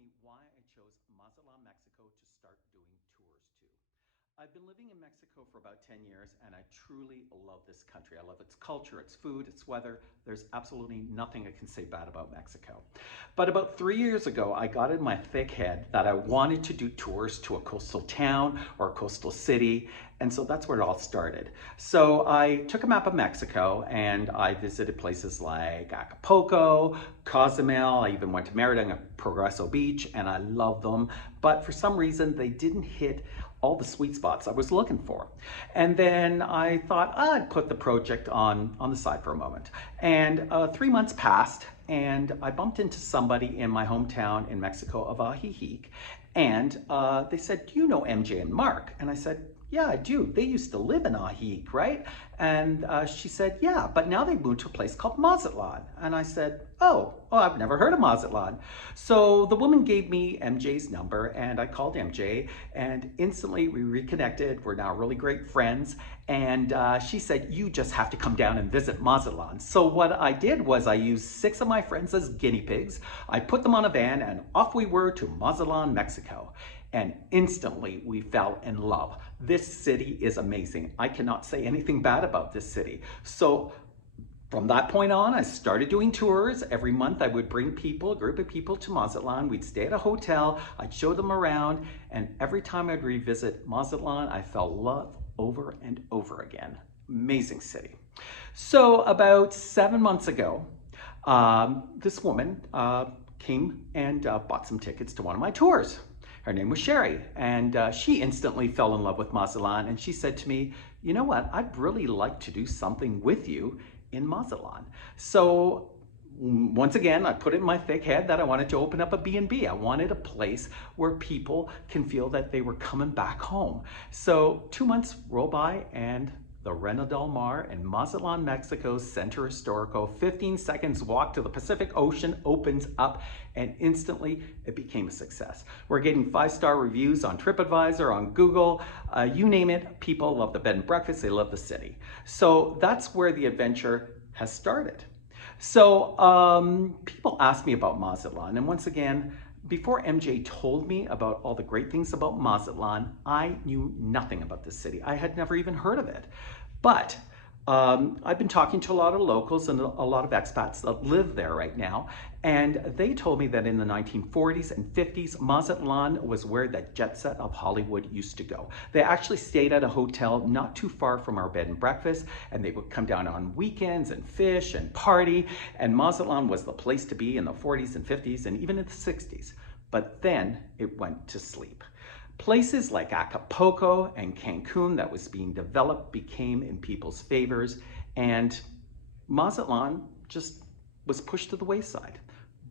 me why I chose Mazatlan, Mexico to start doing tours to. I've been living in Mexico for about 10 years and I truly love this country. I love its culture, its food, its weather. There's absolutely nothing I can say bad about Mexico. But about 3 years ago, I got in my thick head that I wanted to do tours to a coastal town or a coastal city. And so that's where it all started. So I took a map of Mexico and I visited places like Acapulco, Cozumel. I even went to Merida and Progreso Beach, and I love them. But for some reason, they didn't hit all the sweet spots I was looking for. And then I thought I'd put the project on the side for a moment. And 3 months passed, and I bumped into somebody in my hometown in Mexico of Ajijic, and they said, "Do you know MJ and Mark?" And I said, "Yeah, I do. They used to live in Ajijic, right?" And she said, "Yeah, but now they moved to a place called Mazatlan." And I said, oh, I've never heard of Mazatlan. So the woman gave me MJ's number and I called MJ, and instantly we reconnected. We're now really great friends. And she said, "You just have to come down and visit Mazatlan." So what I did was I used 6 of my friends as guinea pigs. I put them on a van and off we were to Mazatlan, Mexico. And instantly we fell in love. This city is amazing. I cannot say anything bad about this city. So from that point on, I started doing tours. Every month I would bring people, a group of people to Mazatlan. We'd stay at a hotel, I'd show them around, and every time I'd revisit Mazatlan, I fell in love over and over again. Amazing city. So about 7 months ago, this woman came and bought some tickets to one of my tours. Her name was Sherry, and she instantly fell in love with Mazatlan, and she said to me, "You know what, I'd really like to do something with you in Mazatlan." So once again, I put it in my thick head that I wanted to open up a B&B. I wanted a place where people can feel that they were coming back home. So 2 months roll by, and the Reina del Mar in Mazatlan, Mexico's Centro Historico, 15 seconds walk to the Pacific Ocean, opens up, and instantly it became a success. We're getting 5-star reviews on TripAdvisor, on Google, you name it. People love the bed and breakfast, they love the city. So that's where the adventure has started. So people ask me about Mazatlan, and once again, before MJ told me about all the great things about Mazatlan, I knew nothing about this city. I had never even heard of it. But I've been talking to a lot of locals and a lot of expats that live there right now, and they told me that in the 1940s and 50s, Mazatlan was where the jet set of Hollywood used to go. They actually stayed at a hotel not too far from our bed and breakfast, and they would come down on weekends and fish and party, and Mazatlan was the place to be in the 40s and 50s and even in the 60s. But then it went to sleep. Places like Acapulco and Cancun that was being developed became in people's favors, and Mazatlan just was pushed to the wayside.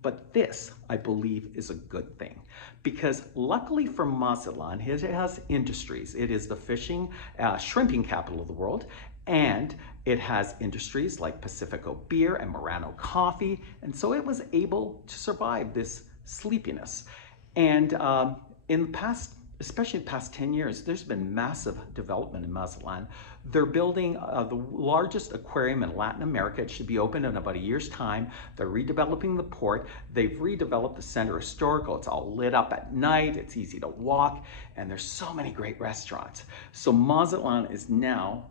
But this, I believe, is a good thing, because luckily for Mazatlan, it has industries. It is the fishing, shrimping capital of the world, and it has industries like Pacifico beer and Murano coffee, and so it was able to survive this sleepiness. And in the past, especially the past 10 years, there's been massive development in Mazatlan. They're building the largest aquarium in Latin America. It should be open in about a year's time. They're redeveloping the port. They've redeveloped the Center Historical. It's all lit up at night. It's easy to walk, and there's so many great restaurants. So Mazatlan is now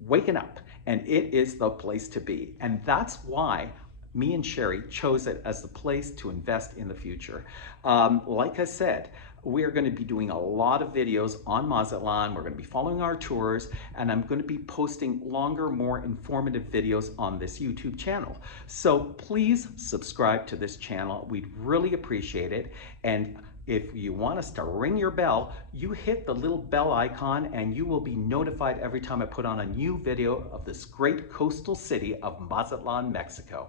waking up, and it is the place to be. And that's why me and Sherry chose it as the place to invest in the future. Like I said, we're going to be doing a lot of videos on Mazatlan. We're going to be following our tours, and I'm going to be posting longer, more informative videos on this YouTube channel. So please subscribe to this channel. We'd really appreciate it. And if you want us to ring your bell, you hit the little bell icon and you will be notified every time I put on a new video of this great coastal city of Mazatlan, Mexico.